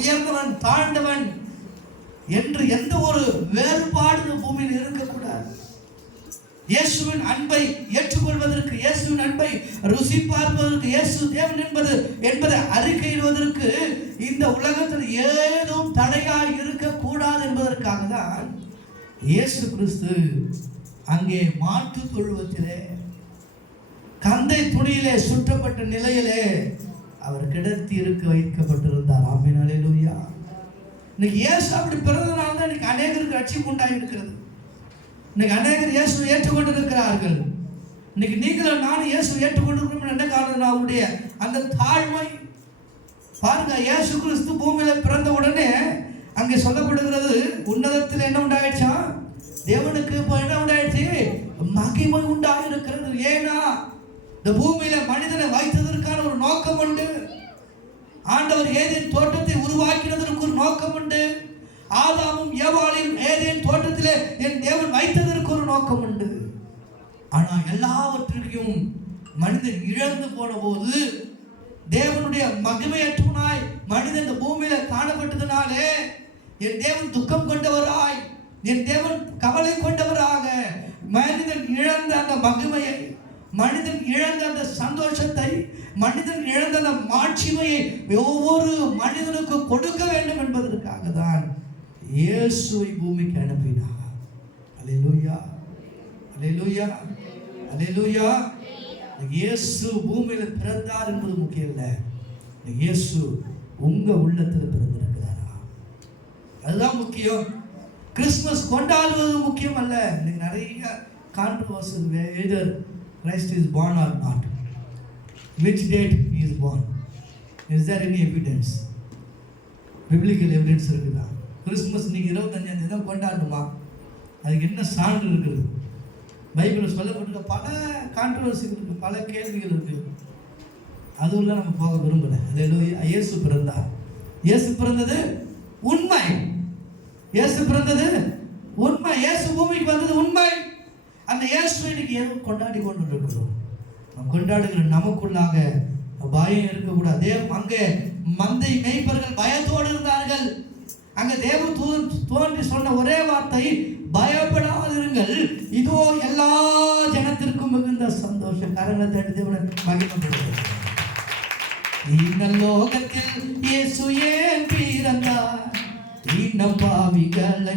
உயர்ந்தவன் தாழ்ந்தவன் என்று எந்த ஒரு வேறுபாடு பூமியில் இருக்கக்கூடாது. இயேசுவின் அன்பை ஏற்றுக்கொள்வதற்கு, இயேசுவின் அன்பை ருசி பார்ப்பதற்கு, இயேசு தேவன் என்பதை அறிக்கையிடுவதற்கு இந்த உலகத்தில் ஏதும் தடையாய் இருக்கக்கூடாது என்பதற்காக தான் இயேசு கிறிஸ்து அங்கே மாட்டு தொழுவத்திலே கந்தை துணியிலே சுற்றப்பட்ட நிலையிலே அவர் கிடத்தி இருக்க வைக்கப்பட்டிருந்தார். ஆமென், அல்லேலூயா. இன்னைக்கு இயேசு அப்படி பிறந்தனால தான் இன்னைக்கு அநேகருக்கு ரட்சிப்பு உண்டாகி இருக்கிறது. இன்னைக்கு அநேகர் இயேசுவை ஏற்றுக்கொண்டு இருக்கிறார்கள். இன்னைக்கு நீங்களும் நானும் இயேசுவை ஏற்றுக்கொண்டிருக்கிறோம். என்ன காரணம்? அவருடைய அந்த தாழ்மை பாருங்க. இயேசு கிறிஸ்து பூமியில பிறந்த உடனே அங்கே சொல்லப்படுகிறது, உன்னதத்தில் என்ன உண்டாயிடுச்சா? தேவனுக்கு இப்போ என்ன உண்டாயிடுச்சு? மகிமை உண்டாகி இருக்கிறது. ஏன்னா இந்த பூமியில மனிதனை வைத்ததற்கான ஒரு நோக்கம் உண்டு. ஆண்டவர் ஏதேன் தோட்டத்தை உருவாக்கினதற்கு ஒரு நோக்கம் உண்டு. ஆதாமும் ஏவாளையும் ஏதேன் தோட்டத்திலே என் தேவன் வைத்ததற்கு ஒரு நோக்கம் உண்டு. ஆனால் எல்லாவற்றையும் மனிதன் இழந்து போன போது தேவனுடைய மகிமையற்றவனாய் மனிதன் இந்த பூமியில காணப்பட்டதுனாலே என் தேவன் துக்கம் கொண்டவராய், என் தேவன் கவலை கொண்டவராக மனிதன் இழந்த அந்த மகிமையை, மனிதன் இழந்த அந்த சந்தோஷத்தை, மனிதன் இழந்த அந்த மாட்சிமையை ஒவ்வொரு மனிதனுக்கு கொடுக்க வேண்டும் என்பதற்காக தான் இயேசுவை பூமிக்கு அனுப்பினார். அல்லேலூயா, அல்லேலூயா, அல்லேலூயா. இயேசு பூமியில பிறந்தார் என்பது முக்கியம் இல்லை. இயேசு உங்க உள்ளத்தில் பிறந்திருக்கிறாரா? அதுதான் முக்கியம். கிறிஸ்துமஸ் கொண்டாடுவது முக்கியம் அல்ல. இன்னைக்கு நிறைய controversy, either Christ is born or not, which date he is born, is there any evidence, biblical evidence இருக்குதா? கிறிஸ்துமஸ் இன்னைக்கு 25ஆம் தேதி தான் கொண்டாடணுமா? அதுக்கு என்ன சான்று இருக்குது? பைபிளில் சொல்லப்பட்டிருக்க பல கான்ட்ரோவர்சிகள் இருக்கு, பல கேள்விகள் இருக்கு. அதுவும் நம்ம போக விரும்பல. இயேசு பிறந்தார். இயேசு பிறந்தது உண்மை. இயேசு பிறந்தது உண்மை. இயேசு பூமிக்கு வந்தது உண்மை. அந்த இயேசுவை இன்னைக்கு கொண்டாடி கொண்டு இருக்கிறோம். நாம் கொண்டாடுகிற நமக்குள்ளாக பயம் இருக்கக்கூடாது. அங்கே மந்தை மேய்ப்பர்கள் பயத்தோடு இருந்தார்கள். அங்க தேவ தோன்றி சொன்ன ஒரே வார்த்தை, பயப்படாதிருங்கள், இதோ எல்லா ஜனத்திற்கும் மிகுந்த சந்தோஷம். கரங்களை தட்டி தேவனை மகிமைப்படுத்துங்கள். இந்த லோகத்தில் இயேசு ஏன் பிறந்தார்? இன்னும் பாவிகள்